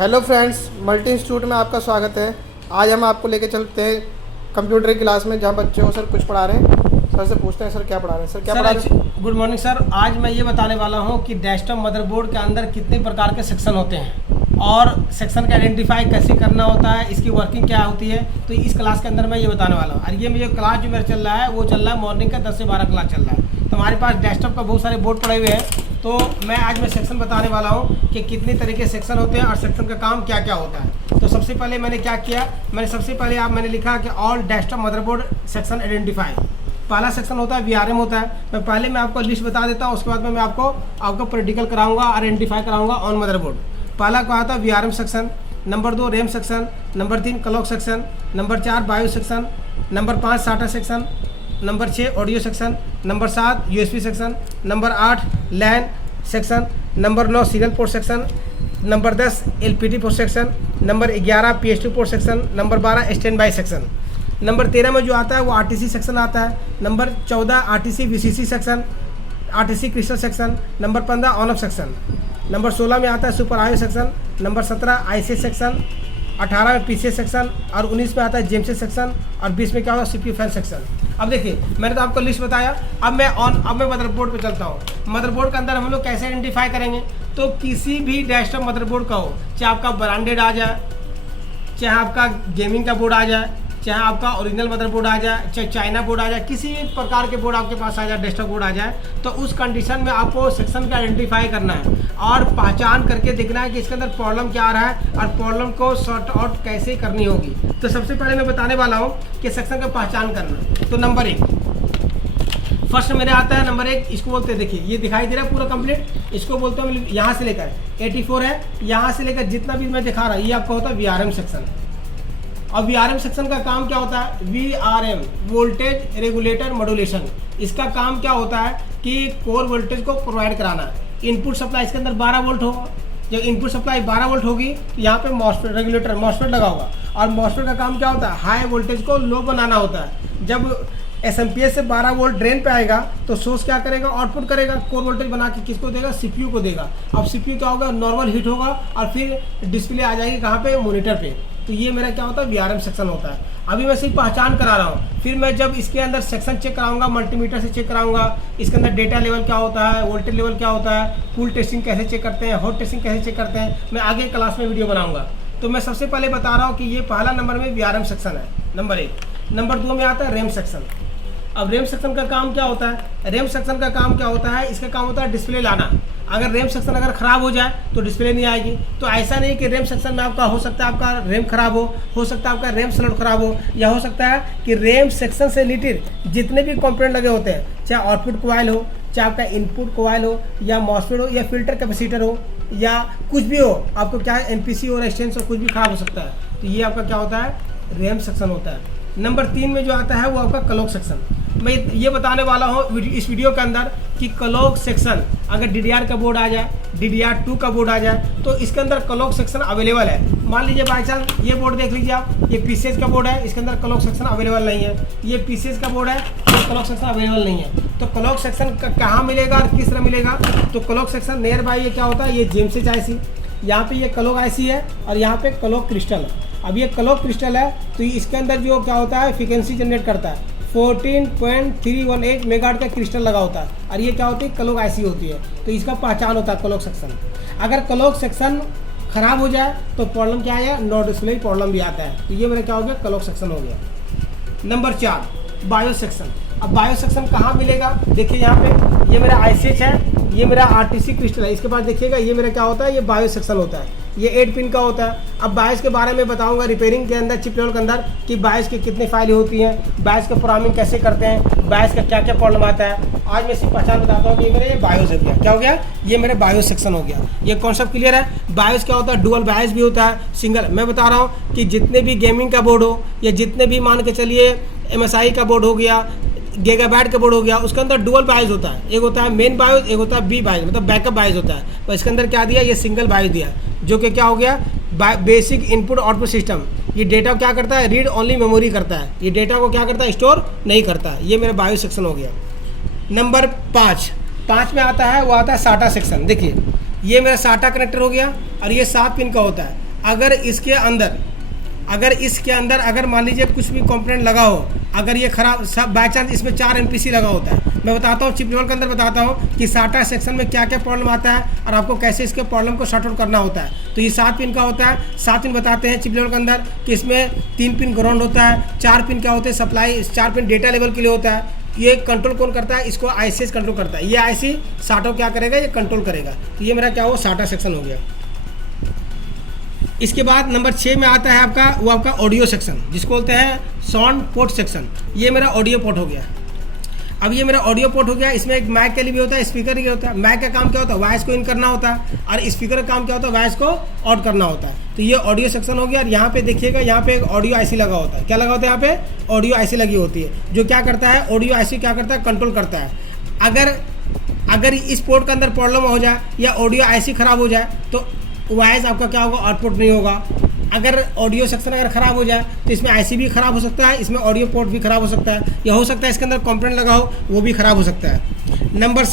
Hello friends, multi institute में आपका स्वागत है। आज हम आपको लेके चलते हैं कंप्यूटर की क्लास में, जहाँ बच्चों को सर कुछ पढ़ा रहे हैं। सर से पूछते हैं, सर क्या पढ़ा रहे हैं? सर क्या पढ़ा रहे हैं? Good morning sir. आज मैं ये बताने वाला हूँ कि डेस्कटॉप मदरबोर्ड के अंदर कितने प्रकार के सेक्शन होते हैं और सेक्शन का आइडेंटिफाई कैसे करना होता है, इसकी वर्किंग क्या होती है। तो इस क्लास के अंदर मैं ये बताने वाला हूँ। और ये मुझे क्लास जो मेरा चल रहा है वो चल रहा है मॉर्निंग का 10 से 12 क्लास चल रहा है। तो हमारे पास डेस्कटॉप का बहुत सारे बोर्ड पड़े हुए हैं। तो मैं आज सेक्शन बताने वाला हूँ कि कितने तरह के सेक्शन होते हैं और सेक्शन का काम क्या क्या होता है। तो सबसे पहले मैंने क्या किया, मैंने लिखा कि all desktop motherboard section identify. पहला सेक्शन होता है वीआरएम होता है। मैं आपको लिस्ट बता देता हूँ, उसके बाद मैं आपको प्रैक्टिकल कराऊंगा, आइडेंटिफाई कराऊंगा ऑन मदरबोर्ड। पहला क्या होता है VRM section, number 2 RAM section, number 3 clock section, number 4 BIOS section, number 5 SATA section, number 6 audio section, number 7 USB section, number 8 LAN section, number 9 serial port section, number 10 LPT port section, number 11 PHT port section, number 12 standby section, number 13 में जो आता है वो RTC section आता है, number 14 RTC VCC section, RTC crystal section, number 15 on off section, number 16 में आता है super IO section, number 17 ICS section, 18 में पीसीएस सेक्शन और 19 में आता है जेएमसी सेक्शन और 20 में क्या होगा सीपीयू फैन सेक्शन। अब देखिए, मैंने तो आपको लिस्ट बताया। अब मैं मदरबोर्ड पे चलता हूँ। मदरबोर्ड के अंदर हम लोग कैसे आइडेंटिफाई करेंगे? तो किसी भी डेस्कटॉप मदरबोर्ड का हो, चाहे आपका ब्रांडेड आ जाए, चाहे आपका गेमिंग का बोर्ड आ जाए, चाहे आपका ओरिजिनल मदरबोर्ड आ जाए, चाहे चाइना बोर्ड आ जाए, किसी भी प्रकार के बोर्ड आपके पास आ जाए, डेस्कटॉप बोर्ड आ जाए, तो उस कंडीशन में आपको सेक्शन का आइडेंटिफाई करना है और पहचान करके देखना है कि इसके अंदर प्रॉब्लम क्या आ रहा है और प्रॉब्लम को सॉर्ट आउट कैसे करनी होगी। तो सबसे पहले मैं बताने वाला हूँ कि सेक्शन का पहचान करना। तो नंबर 1 फर्स्ट मेरे आता है, नंबर 1 इसको बोलते हैं, देखिए ये दिखाई दे रहा है पूरा कंप्लीट। इसको बोलते हैं यहाँ से लेकर 84 है, यहाँ से लेकर जितना भी मैं दिखा रहा ये आपका होता है वीआरएम सेक्शन। अब वीआरएम सेक्शन का काम क्या होता है? VRM voltage regulator modulation. इसका काम क्या होता है कि कोर वोल्टेज को प्रोवाइड कराना है। इनपुट सप्लाई इसके अंदर 12 वोल्ट होगा। जब इनपुट सप्लाई 12 वोल्ट होगी तो यहाँ पे मॉसफेट रेगुलेटर मॉसफेट लगा होगा और मॉसफेट का काम क्या होता है? हाई वोल्टेज को लो बनाना होता है। जब एसएमपीएस से 12 वोल्ट ड्रेन पे आएगा तो सोर्स क्या करेगा? आउटपुट करेगा, कोर वोल्टेज बना के किसको देगा? सीपीयू को देगा। अब सीपीयू क्या होगा? नॉर्मल हीट होगा और फिर डिस्प्ले आ जाएगी कहाँ पे? मॉनिटर पे। तो ये मेरा क्या होता है? वीआरएम सेक्शन होता है। अभी मैं सिर्फ पहचान करा रहा हूँ, फिर मैं जब इसके अंदर सेक्शन चेक कराऊंगा, मल्टीमीटर से चेक कराऊंगा, इसके अंदर डेटा लेवल क्या होता है, वोल्टेज लेवल क्या होता है, कूल टेस्टिंग कैसे चेक करते हैं, हॉट टेस्टिंग कैसे चेक करते हैं, मैं आगे क्लास में वीडियो बनाऊंगा। तो मैं सबसे पहले बता रहा हूँ कि ये पहला नंबर में वीआरएम सेक्शन है, नंबर 1। नंबर 2 में आता है रैम सेक्शन। अब रैम सेक्शन का काम क्या होता है? रैम सेक्शन का काम क्या होता है? इसका काम होता है डिस्प्ले लाना। अगर रैम सेक्शन अगर खराब हो जाए तो डिस्प्ले नहीं आएगी। तो ऐसा नहीं कि रैम सेक्शन में आपका हो सकता है आपका रैम खराब हो सकता है आपका रैम स्लॉट खराब हो, या हो सकता है कि रैम सेक्शन से रिलेटेड जितने भी कंपोनेंट लगे होते हैं, चाहे आउटपुट कॉइल हो, चाहे आपका इनपुट कॉइल हो, या मॉसफेट हो, या फिल्टर कैपेसिटर हो, या कुछ भी हो, आपको क्या एनपीसी और एक्सटेंस हो, कुछ भी खराब हो सकता है। तो ये आपका क्या होता है? रैम सेक्शन होता है। नंबर 3 में जो आता है वो आपका क्लॉक सेक्शन। मैं ये बताने वाला हूँ इस वीडियो के अंदर कि क्लॉक सेक्शन अगर DDR का बोर्ड आ जाए, DDR2 का बोर्ड आ जाए, तो इसके अंदर क्लॉक सेक्शन अवेलेबल है। मान लीजिए बाई चांस ये बोर्ड देख लीजिए आप, ये पीसीएस का बोर्ड है, इसके अंदर क्लॉक सेक्शन अवेलेबल नहीं है। ये पीसीएस का बोर्ड है, तो क्लॉक सेक्शन अवेलेबल नहीं है। तो क्लॉक सेक्शन कहाँ मिलेगा और किस तरह मिलेगा? तो क्लॉक सेक्शन नियर बाई ये क्या होता है? ये जेएमसी आईसी, यहाँ पे ये क्लॉक आईसी है और यहाँ पे क्लॉक क्रिस्टल है। अब ये क्लॉक क्रिस्टल है तो इसके अंदर जो क्या होता है? फ्रीक्वेंसी जनरेट करता है। 14.318 मेगाहर्ट्ज का क्रिस्टल लगा होता है और ये क्या होती है? क्लॉक आईसी होती है। तो इसका पहचान होता है क्लॉक सेक्शन। अगर क्लॉक सेक्शन खराब हो जाए तो प्रॉब्लम क्या है? नो डिस्प्ले प्रॉब्लम भी आता है। तो ये मेरा क्या हो गया? क्लॉक सेक्शन हो गया। Number 4 BIOS section. अब बायो सेक्शन कहाँ मिलेगा? देखिए यहाँ पे ये मेरा आईसीएच है, ये मेरा आरटीसी क्रिस्टल है। इसके बाद देखिएगा ये मेरा क्या होता है? ये बायो सेक्शन होता है। ये 8 पिन का होता है। अब बायस के बारे में बताऊंगा रिपेयरिंग के अंदर, चिप लेवल के अंदर, कि बायस की कितनी फाइलें होती हैं, बायस का प्रोग्रामिंग कैसे करते हैं, बायस का क्या क्या प्रॉब्लम आता है। आज मैं सिर्फ पहचान बताता हूँ कि ये मेरा ये बायोस हो गया। क्या हो गया? ये मेरा बायो सेक्शन हो गया। ये कॉन्सेप्ट क्लियर है? बायोस क्या होता है? डुअल बायस भी होता है, सिंगल। मैं बता रहा हूँ कि जितने भी गेमिंग का बोर्ड हो, या जितने भी मान के चलिए MSI का बोर्ड हो गया, गीगाबाइट का बोर्ड हो गया, उसके अंदर डुअल बायोस होता है। एक होता है मेन बायोस, एक होता है बी बायोस, मतलब बैकअप बायोस होता है। तो इसके अंदर क्या दिया? ये सिंगल बायोस दिया, जो कि क्या हो गया? Basic input output system. ये डेटा क्या करता है? रीड ओनली मेमोरी करता है। ये डेटा को क्या करता है? स्टोर नहीं करता है। ये मेरा बायो सेक्शन हो गया। नंबर 5 में आता है वो आता है साटा सेक्शन। देखिए ये मेरा साटा कनेक्टर हो गया और ये 7 पिन का होता है। अगर इसके अंदर अगर मान लीजिए कुछ भी कंपोनेंट लगा हो, अगर ये खराब सब बाय चांस इसमें 4 MPC लगा होता है, मैं बताता हूँ चिप लेवल के अंदर बताता हूँ कि SATA सेक्शन में क्या क्या प्रॉब्लम आता है और आपको कैसे इसके प्रॉब्लम को सॉर्ट आउट करना होता है। तो ये 7 पिन का होता है। 7 पिन बताते हैं चिप लेवल के अंदर कि इसमें 3 पिन ग्राउंड होता है, 4 पिन क्या होते हैं सप्लाई, 4 पिन डेटा लेवल के लिए होता है। ये कंट्रोल कौन करता है, इसको ICS कंट्रोल करता है। ये IC SATA क्या करेगा, ये कंट्रोल करेगा। तो ये मेरा क्या हो SATA सेक्शन हो गया। इसके बाद नंबर 6 में आता है आपका वो आपका ऑडियो सेक्शन, जिसको बोलते हैं साउंड पोर्ट सेक्शन। ये मेरा ऑडियो पोर्ट हो गया। अब ये मेरा ऑडियो पोर्ट हो गया। इसमें एक मैक के लिए भी होता है, स्पीकर के लिए होता है। मैक का काम क्या होता है, वॉइस को इन करना होता है, और स्पीकर का काम क्या होता है, वॉइस को आउट करना होता है। तो ये ऑडियो सेक्शन हो गया। और यहाँ पे देखिएगा, यहाँ पे एक ऑडियो IC लगा होता है। क्या लगा होता है, यहाँ पे ऑडियो IC लगी होती है, जो क्या करता है, ऑडियो IC क्या करता है, कंट्रोल करता है। अगर इस पोर्ट के अंदर प्रॉब्लम हो जाए या ऑडियो IC खराब हो जाए तो वॉइस आपका क्या होगा, आउटपुट नहीं होगा। अगर ऑडियो सेक्शन अगर ख़राब हो जाए तो इसमें IC भी ख़राब हो सकता है, इसमें ऑडियो पोर्ट भी ख़राब हो सकता है, या हो सकता है इसके अंदर कंपोनेंट लगा हो वो भी ख़राब हो सकता है। नंबर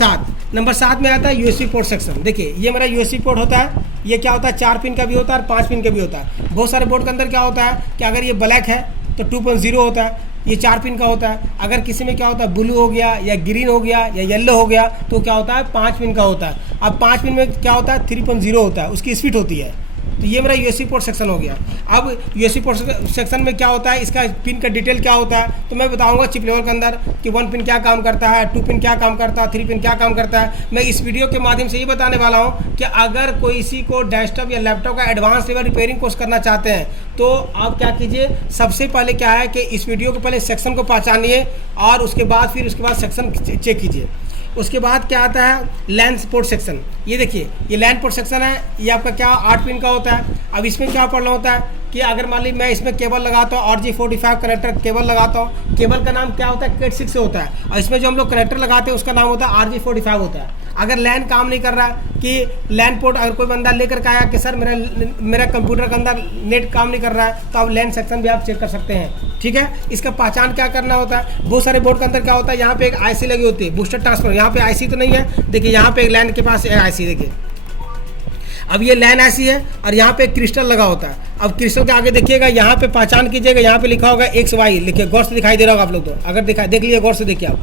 7 में आता है USB पोर्ट सेक्शन। देखिए ये मेरा USB पोर्ट होता है। ये क्या होता है, 4 पिन का भी होता है और 5 पिन का भी होता है। बहुत सारे बोर्ड के अंदर क्या होता है कि अगर ये ब्लैक है तो 2.0 होता है, ये 4 पिन का होता है। अगर किसी में क्या होता है, ब्लू हो गया या ग्रीन हो गया या येलो हो गया तो क्या होता है, 5 पिन का होता है। अब 5 पिन में क्या होता है, 3.0 होता है, उसकी स्पीड होती है। तो ये मेरा USB पोर्ट सेक्शन हो गया। अब USB पोर्ट सेक्शन में क्या होता है, इसका पिन का डिटेल क्या होता है तो मैं बताऊंगा चिप लेवल के अंदर कि 1 पिन क्या काम करता है, 2 पिन क्या काम करता है, 3 पिन क्या काम करता है। मैं इस वीडियो के माध्यम से ये बताने वाला हूँ कि अगर कोई इसी को डेस्कटॉप या लैपटॉप का एडवांस लेवल रिपेयरिंग कोर्स करना चाहते हैं तो आप क्या कीजिए, सबसे पहले क्या है कि इस वीडियो को पहले सेक्शन को पहचानिए और उसके बाद सेक्शन चेक कीजिए। उसके बाद क्या आता है, लैन पोर्ट सेक्शन। ये देखिए ये लैन पोर्ट सेक्शन है, ये आपका क्या 8 पिन का होता है। अब इसमें क्या प्रॉब्लम होता है कि अगर मान ली मैं इसमें केबल लगाता हूँ, RJ45 कनेक्टर केबल लगाता हूँ, केबल का नाम क्या होता है, Cat 6 से होता है, और इसमें जो हम लोग कनेक्टर लगाते हैं उसका नाम होता है RJ45 होता है। अगर लैन काम नहीं कर रहा कि लैन पोर्ट अगर कोई बंदा लेकर के आया कि सर मेरा कंप्यूटर के अंदर नेट काम नहीं कर रहा है, तो आप लैन सेक्शन भी आप चेक कर सकते हैं। ठीक है, इसका पहचान क्या करना होता है, बहुत सारे बोर्ड के अंदर क्या होता है, यहाँ पे एक IC लगी होती है, बूस्टर ट्रांसफर। यहाँ पे IC तो नहीं है, देखिए यहाँ पे एक लैन के पास IC, देखिए अब ये लैन IC है और यहाँ पे क्रिस्टल लगा होता है। अब क्रिस्टल के आगे देखिएगा, यहाँ पे पहचान कीजिएगा, यहाँ पे लिखा होगा XY, लिखिए गौर से दिखाई दे रहा होगा आप लोग, तो अगर देख लीजिए गौर से, देखिए आप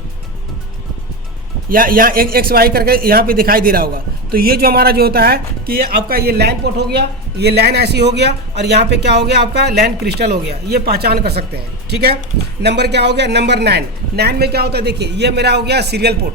यहाँ एक XY करके यहाँ पे दिखाई दे रहा होगा। तो ये जो हमारा जो होता है कि ये आपका ये लैन पोर्ट हो गया, ये लैन IC हो गया, और यहाँ पे क्या हो गया आपका लैन क्रिस्टल हो गया। ये पहचान कर सकते हैं। ठीक है, नंबर क्या हो गया, नंबर 9 में क्या होता है, देखिए ये मेरा हो गया सीरियल पोर्ट।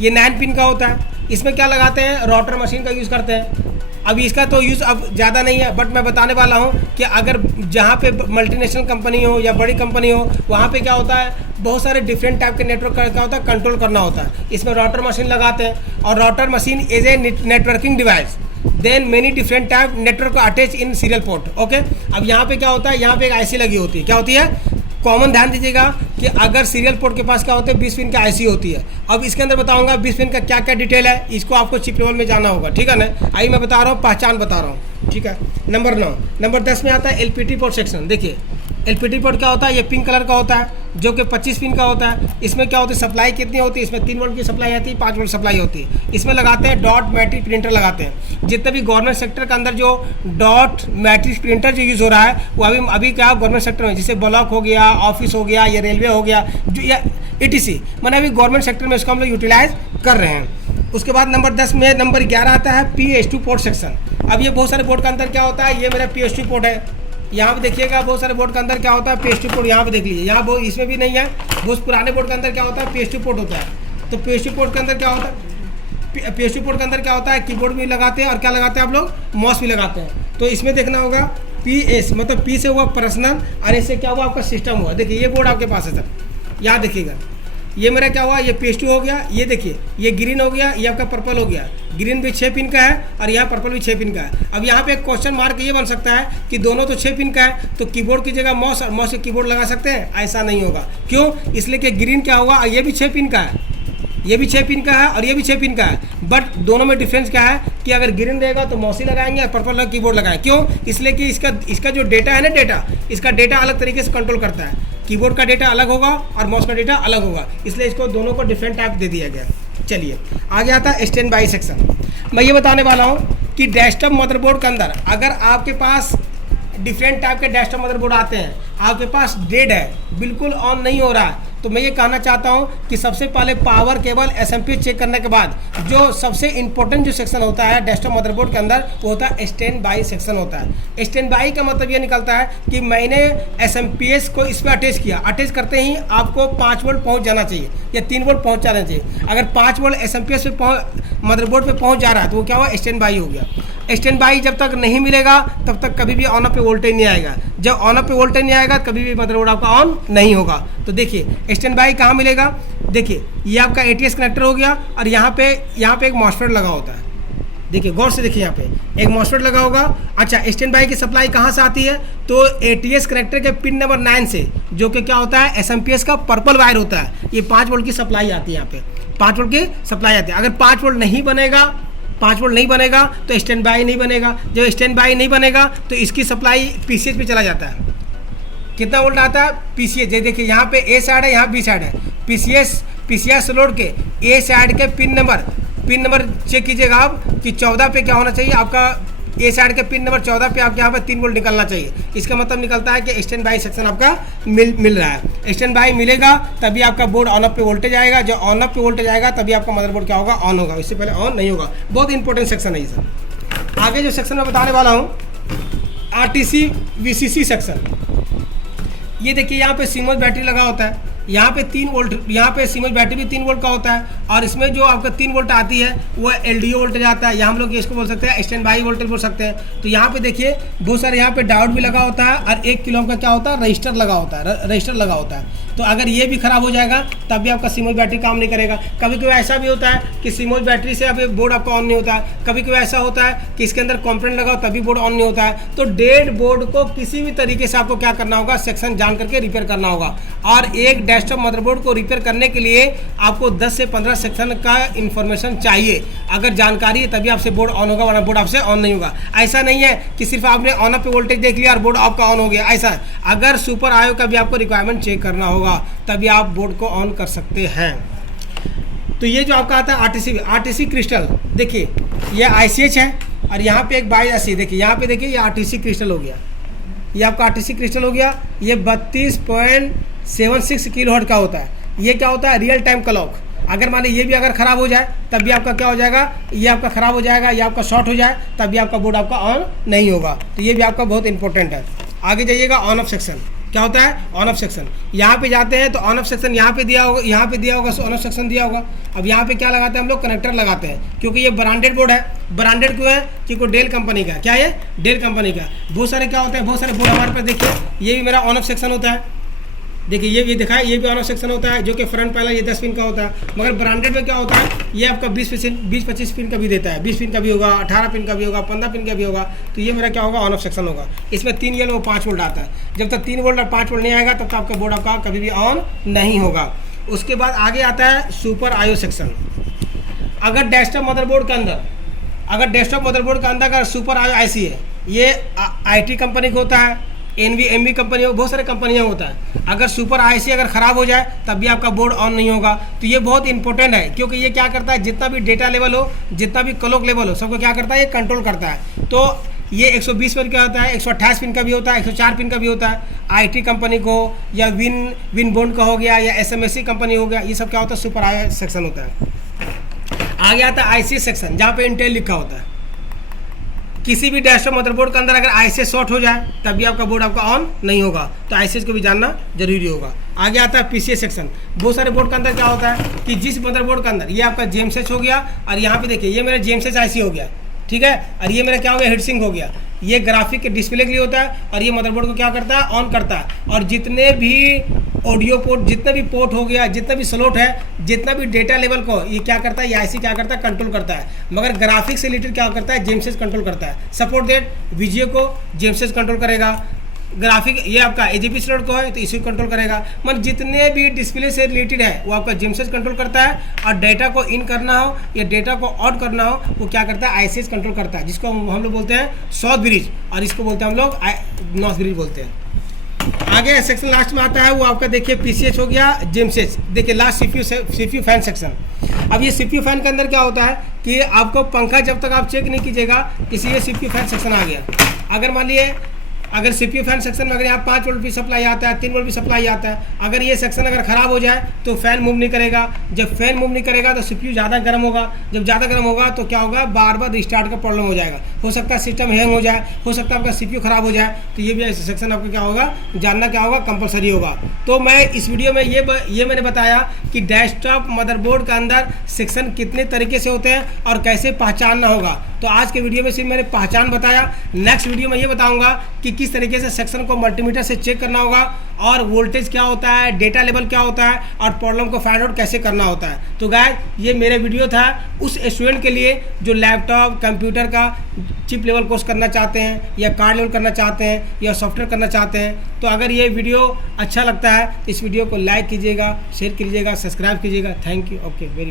ये 9 पिन का होता है। इसमें क्या लगाते हैं, राउटर मशीन का यूज़ करते हैं। अब इसका तो यूज़ अब ज़्यादा नहीं है, बट मैं बताने वाला हूँ कि अगर जहाँ पे मल्टीनेशनल कंपनी हो या बड़ी कंपनी हो, वहाँ पे क्या होता है, बहुत सारे डिफरेंट टाइप के नेटवर्क का क्या होता है, कंट्रोल करना होता है। इसमें राउटर मशीन लगाते हैं, और router machine is a networking device, then many different type network attach in serial port. Okay, अब यहाँ पे क्या होता है, यहाँ पे एक IC लगी होती है। क्या होती है, कॉमन ध्यान दीजिएगा कि अगर सीरियल पोर्ट के पास क्या होते हैं, 20 पिन का IC होती है। अब इसके अंदर बताऊंगा 20 पिन का क्या क्या डिटेल है, इसको आपको चिप लेवल में जाना होगा। ठीक है ना, आइए मैं बता रहा हूँ, पहचान बता रहा हूँ। ठीक है, नंबर 9, नंबर 10 में आता है LPT पोर्ट सेक्शन। देखिए LPT पोर्ट क्या होता है, ये पिंक कलर का होता है, जो कि 25 पिन का होता है। इसमें क्या होती है, सप्लाई कितनी होती है, इसमें 3 वोल्ट की सप्लाई आती है, 5 वोल्ट सप्लाई होती है। इसमें लगाते हैं डॉट मैट्रिक्स प्रिंटर लगाते हैं। जितने भी गवर्नमेंट सेक्टर के अंदर जो डॉट मैट्रिक्स प्रिंटर जो यूज़ हो रहा है वो अभी क्या गवर्नमेंट सेक्टर में, जैसे ब्लॉक हो गया, ऑफिस हो गया, या रेलवे हो गया, जो या ETC, मैंने अभी गवर्नमेंट सेक्टर में इसको हम लोग यूटिलाइज कर रहे हैं। उसके बाद नंबर 10 में नंबर 11 आता है PS2 पोर्ट सेक्शन। अब ये बहुत सारे बोर्ड के अंदर क्या होता है, ये मेरा PS2 पोर्ट है। यहाँ पे देखिएगा बहुत सारे बोर्ड के अंदर क्या होता है, PS2 पोर्ट यहाँ पे देख लीजिए, यहाँ इसमें भी नहीं है। बहुत पुराने बोर्ड के अंदर क्या होता है, PS2 पोर्ट होता है। तो PS2 पोर्ट के अंदर क्या होता है, PS2 पोर्ट के अंदर क्या होता है, कीबोर्ड भी लगाते हैं, और क्या लगाते हैं आप लोग, माउस भी लगाते हैं। तो इसमें देखना होगा PS, मतलब P से हुआ पर्सनल, और इससे क्या हुआ, आपका सिस्टम हुआ। देखिए ये बोर्ड आपके पास है सर, यहाँ देखिएगा, ये मेरा क्या हुआ, ये PS2 हो गया। ये देखिए ये ग्रीन हो गया, ये आपका पर्पल हो गया। ग्रीन भी 6 पिन का है और यहाँ पर्पल भी 6 पिन का है। अब यहाँ पे एक क्वेश्चन मार्क ये बन सकता है कि दोनों तो 6 पिन का है, तो कीबोर्ड की जगह माउस और माउस से कीबोर्ड लगा सकते हैं, ऐसा नहीं होगा। क्यों, इसलिए कि ग्रीन क्या होगा, ये भी 6 पिन का है, ये भी 6 पिन का है और ये भी 6 पिन का है, बट दोनों में डिफरेंस क्या है कि अगर ग्रीन रहेगा तो माउस ही लगाएंगे और पर्पल कीबोर्ड लगाएंगे। क्यों, इसलिए कि इसका जो डेटा है ना, इसका डेटा अलग तरीके से कंट्रोल करता है। कीबोर्ड का डेटा अलग होगा और माउस का डेटा अलग होगा, इसलिए इसको दोनों को डिफरेंट टाइप दे दिया गया। चलिए आगे आता है स्टैंड बाई सेक्शन। मैं ये बताने वाला हूँ कि डेस्कटॉप मदरबोर्ड के अंदर अगर आपके पास डिफरेंट टाइप के डेस्कटॉप मदरबोर्ड आते हैं, आपके पास डेड है, बिल्कुल ऑन नहीं हो रहा है, तो मैं ये कहना चाहता हूँ कि सबसे पहले पावर केबल एसएमपी चेक करने के बाद जो सबसे इंपॉर्टेंट जो सेक्शन होता है डेस्कटॉप मदरबोर्ड के अंदर वो होता है स्टैंड बाई सेक्शन होता है। स्टैंड बाई का मतलब ये निकलता है कि मैंने एसएमपीएस को इस पर अटैच किया, अटैच करते ही आपको 5 वोल्ट पहुँच जाना चाहिए या 3 वोल्ट पहुँच जाना चाहिए। अगर 5 वोल्ट एसएमपीएस पे मदरबोर्ड पे पहुँच जा रहा है तो वो क्या हुआ, स्टैंड बाई हो गया। स्टैंड बाई जब तक नहीं मिलेगा तब तक कभी भी ऑन ऑफ पे वोल्टेज नहीं आएगा। जब ऑन ऑफ पे वोल्टेज नहीं आएगा कभी भी मदरबोर्ड आपका ऑन नहीं होगा। तो देखिए स्टैंड बाई कहाँ मिलेगा, देखिए ये आपका एटीएस कनेक्टर हो गया और यहाँ पे एक मॉसफेट लगा होता है। देखिए गौर से देखिए यहाँ पे एक मॉसफेट लगा होगा। अच्छा स्टैंड बाई की सप्लाई कहाँ से आती है, तो एटीएस कनेक्टर के पिन नंबर 9 से, जो कि क्या होता है एसएमपीएस का पर्पल वायर होता है। ये 5 वोल्ट की सप्लाई आती है, यहाँ पे 5 वोल्ट की सप्लाई आती है। अगर 5 वोल्ट नहीं बनेगा, 5 वोल्ट नहीं बनेगा तो स्टैंड बाई नहीं बनेगा। जब स्टैंड बाई नहीं बनेगा तो इसकी सप्लाई पीसीएच पे चला जाता है। कितना वोल्ट आता है, पीसीएच। देखिए यहाँ पे ए साइड है, यहाँ बी साइड है। पीसीएस लोड के ए साइड के पिन नंबर चेक कीजिएगा आप कि 14 पे क्या होना चाहिए आपका। ए साइड के पिन नंबर 14 पे आपके यहाँ पे 3 वोल्ट निकलना चाहिए। इसका मतलब निकलता है कि स्टैंड बाई सेक्शन आपका मिल रहा है। स्टैंड बाई मिलेगा तभी आपका बोर्ड ऑन ऑफ पे वोल्टेज आएगा। जब ऑन ऑफ पे वोल्टेज आएगा तभी आपका मदरबोर्ड क्या होगा, ऑन होगा। इससे पहले ऑन नहीं होगा। बहुत इंपॉर्टेंट सेक्शन है ये सर। आगे जो सेक्शन मैं बताने वाला हूँ आरटीसी वीसीसी सेक्शन। ये देखिए यहाँ पे सीमोस बैटरी लगा होता है, यहाँ पे 3 वोल्ट, यहाँ पे सीमोस बैटरी भी 3 वोल्ट का होता है और इसमें जो आपका 3 वोल्ट आती है वो एलडीओ वोल्टेज आता है। यहाँ हम लोग इसको बोल सकते हैं स्टैंड बाई वोल्टेज बोल सकते हैं। तो यहाँ पे देखिए बहुत सारे यहाँ पे डायोड भी लगा होता है और 1 किलो का क्या होता है रजिस्टर लगा होता है। तो अगर ये भी खराब हो जाएगा तब भी आपका सीमोस बैटरी काम नहीं करेगा। कभी कभी ऐसा भी होता है कि सीमोस बैटरी से अभी बोर्ड आपका ऑन नहीं होता है। कभी कभी ऐसा होता है कि इसके अंदर कंपोनेंट लगा हो तभी बोर्ड ऑन नहीं होता है। तो डेड बोर्ड को किसी भी तरीके से आपको क्या करना होगा, सेक्शन जान करके रिपेयर करना होगा। और एक डेस्कटॉप मदरबोर्ड को रिपेयर करने के लिए आपको 10 से 15 सेक्शन का इंफॉर्मेशन चाहिए। अगर जानकारी है तभी आपसे बोर्ड ऑन होगा, वरना बोर्ड आपसे ऑन नहीं होगा। ऐसा नहीं है कि सिर्फ आपने ऑन ऑफ पे वोल्टेज देख लिया और बोर्ड आपका ऑन हो गया। ऐसा अगर सुपर आयो का भी आपको रिक्वायरमेंट चेक करना होगा तभी आप बोर्ड को ऑन कर सकते हैं। तो ये जो आपका आता है आरटीसी क्रिस्टल, देखिए ये आईसीएच है और यहाँ पे एक बाई ऐसी, देखिए यहाँ पे देखिए ये आरटीसी क्रिस्टल हो गया। ये आपका आरटीसी क्रिस्टल हो गया। ये 32.76 किलोहर्ट्ज का होता है। ये क्या होता है, रियल टाइम क्लॉक। अगर मान लीजिए ये भी अगर ख़राब हो जाए तब भी आपका क्या हो जाएगा, ये आपका ख़राब हो जाएगा, ये आपका शॉर्ट हो जाए तब भी आपका बोर्ड आपका ऑन नहीं होगा। तो ये भी आपका बहुत इंपॉर्टेंट है। आगे जाइएगा ऑन ऑफ सेक्शन। क्या होता है ऑन ऑफ सेक्शन, यहाँ पे जाते हैं तो ऑन ऑफ सेक्शन यहाँ पे दिया होगा, यहाँ पे दिया होगा ऑन ऑफ सेक्शन दिया होगा। अब यहाँ पे क्या लगाते हैं हम लोग, कनेक्टर लगाते हैं, क्योंकि ये ब्रांडेड बोर्ड है। ब्रांडेड क्यों है, क्योंकि डेल कंपनी का, क्या है डेल कंपनी का। बहुत सारे क्या होते हैं, बहुत सारे बोर्ड हमारे पास देखिए, ये भी मेरा ऑन ऑफ सेक्शन होता है। देखिए ये दिखा है, ये भी ऑन ऑफ सेक्शन होता है, जो कि फ्रंट पहला ये 10 पिन का होता है। मगर ब्रांडेड में क्या होता है, ये आपका 20-25 पिन का भी देता है। 20 पिन का भी होगा, 18 पिन का भी होगा, 15 पिन का भी होगा। तो ये मेरा क्या होगा, ऑन ऑफ सेक्शन होगा। इसमें 3 ये 5 वोल्ट आता है। जब तक 3 वोल्ट और 5 वोल्ट नहीं आएगा तब तक आपका बोर्ड आपका कभी भी ऑन नहीं होगा। उसके बाद आगे आता है सुपर आयो सेक्शन। अगर डेस्कटॉप मदरबोर्ड के अंदर अगर सुपर आयो आईसी है, ये IT कंपनी का होता है, NVMe कंपनी, बहुत सारे कंपनियां होता है। अगर सुपर आईसी अगर ख़राब हो जाए तब भी आपका बोर्ड ऑन नहीं होगा। तो ये बहुत इंपॉर्टेंट है, क्योंकि ये क्या करता है, जितना भी डेटा लेवल हो, जितना भी क्लॉक लेवल हो, सबको क्या करता है, ये कंट्रोल करता है। तो ये 120 पिन का होता है, 128 पिन का भी होता है, 104 पिन का भी होता है। IT कंपनी को या विन बोन्ड का हो गया या SMSC कंपनी हो गया, ये सब क्या होता है, सुपर आयो सेक्शन होता है। आगे आता है IC सेक्शन, जहाँ पे इंटेल लिखा होता है। किसी भी डेस्कटॉप मदरबोर्ड के अंदर अगर IC शॉर्ट हो जाए तब भी आपका बोर्ड आपका ऑन नहीं होगा। तो IC को भी जानना जरूरी होगा। आगे आता है PCA सेक्शन। बहुत सारे बोर्ड के अंदर क्या होता है कि जिस मदरबोर्ड के अंदर ये आपका GMSH हो गया और यहाँ पे देखिए ये मेरा GMSH IC हो गया, ठीक है, और ये मेरा क्या हो गया, हीटसिंक हो गया। ये ग्राफिक के डिस्प्ले के लिए होता है और ये मदरबोर्ड को क्या करता है, ऑन करता है। और जितने भी ऑडियो पोर्ट, जितना भी पोर्ट हो गया, जितना भी स्लॉट है, जितना भी डेटा लेवल को ये क्या करता है, ये IC क्या करता है, कंट्रोल करता है। मगर ग्राफिक से रिलेटेड क्या करता है, GMSH कंट्रोल करता है। सपोर्ट दैट वीडियो को GMSH कंट्रोल करेगा। ग्राफिक ये आपका AGP स्लॉट को है तो इसी को कंट्रोल करेगा। मतलब जितने भी डिस्प्ले से रिलेटेड है वो आपका GMSH कंट्रोल करता है। और डेटा को इन करना हो या डेटा को आउट करना हो वो क्या करता है, ICH कंट्रोल करता है, जिसको हम लोग बोलते हैं साउथ ब्रिज, और इसको बोलते हैं हम लोग नॉर्थ ब्रिज बोलते हैं। आगे सेक्शन लास्ट में आता है वो आपका देखिए पीसीएच हो गया, जेमसेच। देखिए लास्ट सीपीयू फैन सेक्शन। अब ये सीपीयू फैन के अंदर क्या होता है कि आपको पंखा जब तक आप चेक नहीं कीजिएगा किसी ये सीपीयू फैन सेक्शन आ गया। अगर मान लिए अगर सीपीयू फैन सेक्शन में अगर यहाँ 5 वोल्ट भी सप्लाई आता है, 3 वोल्ट भी सप्लाई आता है, अगर ये सेक्शन अगर ख़राब हो जाए तो फैन मूव नहीं करेगा। जब फैन मूव नहीं करेगा तो सीपीयू ज़्यादा गर्म होगा। जब ज़्यादा गर्म होगा तो क्या होगा, बार बार रिस्टार्ट का प्रॉब्लम हो जाएगा। हो सकता है सिस्टम हैंग हो जाए, हो सकता है आपका सीपीयू ख़राब हो जाए। तो ये भी सेक्शन आपका क्या होगा, जानना क्या होगा, कंपलसरी होगा। तो मैं इस वीडियो में ये मैंने बताया कि डेस्कटॉप मदरबोर्ड के अंदर सेक्शन कितने तरीके से होते हैं और कैसे पहचानना होगा। तो आज के वीडियो में सिर्फ मैंने पहचान बताया। नेक्स्ट वीडियो में ये बताऊंगा कि किस तरीके से सेक्शन को मल्टीमीटर से चेक करना होगा और वोल्टेज क्या होता है, डेटा लेवल क्या होता है और प्रॉब्लम को फाइंड आउट कैसे करना होता है। तो गाइस ये मेरे वीडियो था उस स्टूडेंट के लिए जो लैपटॉप कंप्यूटर का चिप लेवल कोर्स करना चाहते हैं या कार्ड लेवल करना चाहते हैं या सॉफ्टवेयर करना चाहते हैं। तो अगर ये वीडियो अच्छा लगता है तो इस वीडियो को लाइक कीजिएगा, शेयर कीजिएगा, सब्सक्राइब कीजिएगा। Thank you. Okay, very much.